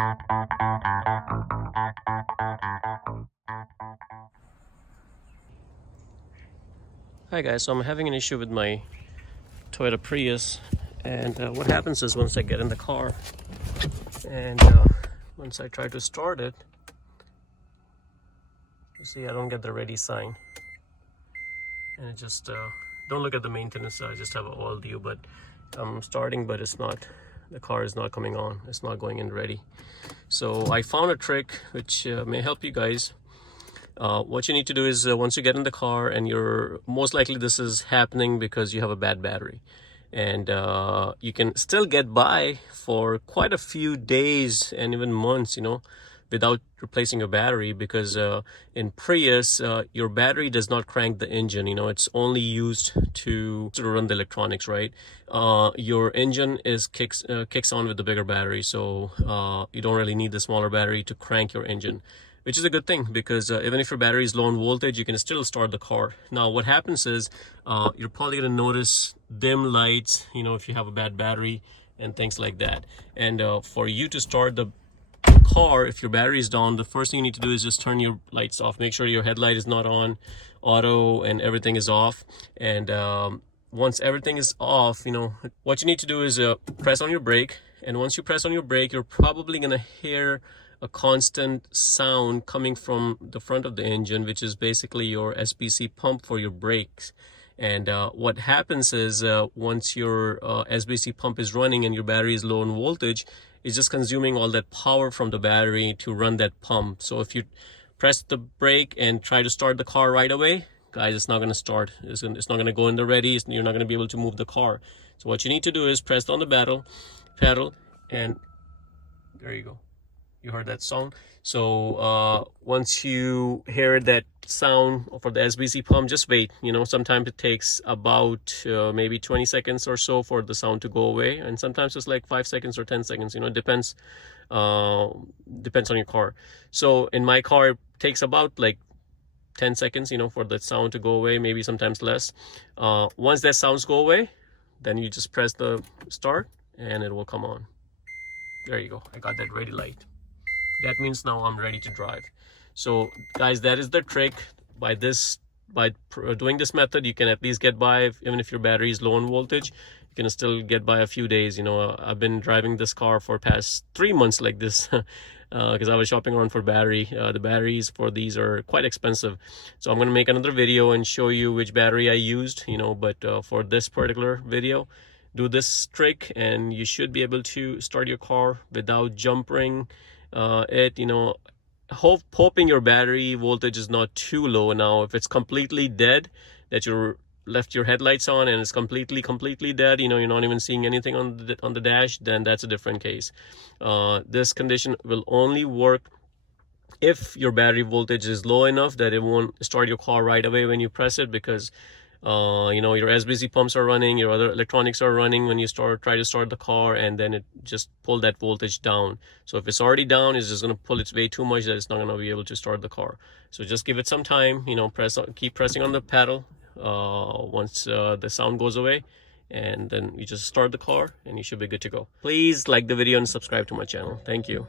Hi guys, so I'm having an issue with my Toyota Prius, and what happens is once I get in the car and once I try to start it, you see I don't get the ready sign, and it just don't look at the maintenance. I just have an oil due, but I'm starting, but it's not, the car is not coming on, it's not going in ready. So I found a trick which may help you guys. What you need to do is once you get in the car, and you're most likely this is happening because you have a bad battery, and you can still get by for quite a few days and even months, without replacing your battery, because in Prius your battery does not crank the engine. It's only used to run the electronics, right? Your engine is kicks on with the bigger battery, so you don't really need the smaller battery to crank your engine, which is a good thing, because even if your battery is low on voltage, you can still start the car. Now what happens is you're probably going to notice dim lights, if you have a bad battery and things like that. And for you to start the car, if your battery is down, the first thing you need to do is just turn your lights off. Make sure your headlight is not on auto and everything is off. And once everything is off, what you need to do is press on your brake. And once you press on your brake, you're probably going to hear a constant sound coming from the front of the engine, which is basically your SBC pump for your brakes. And what happens is once your SBC pump is running and your battery is low on voltage, it's just consuming all that power from the battery to run that pump. So if you press the brake and try to start the car right away, guys, it's not going to start. It's not going to go in the ready. You're not going to be able to move the car. So what you need to do is press on the pedal, and there you go. You heard that sound. So once you hear that sound for the SBC pump, just wait. Sometimes it takes about maybe 20 seconds or so for the sound to go away, and sometimes it's like 5 seconds or 10 seconds. It depends on your car. So in my car, it takes about like 10 seconds, for the sound to go away, maybe sometimes less. Once that sounds go away, then you just press the start and it will come on. There you go. I got that ready light. That means now I'm ready to drive. So guys, that is the trick. By doing this method, you can at least get by. Even if your battery is low on voltage, you can still get by a few days. I've been driving this car for past 3 months like this because I was shopping around for battery. The batteries for these are quite expensive, so I'm going to make another video and show you which battery I used. But for this particular video, do this trick and you should be able to start your car without jumping hoping your battery voltage is not too low. Now if it's completely dead, that you left your headlights on and it's completely dead, you're not even seeing anything on the dash, then that's a different case. This condition will only work if your battery voltage is low enough that it won't start your car right away when you press it, because your SBC pumps are running, your other electronics are running when you try to start the car, and then it just pull that voltage down. So if it's already down, it's just going to pull its way too much that it's not going to be able to start the car. So just give it some time, keep pressing on the pedal once the sound goes away, and then you just start the car and you should be good to go. Please like the video and subscribe to my channel. Thank you.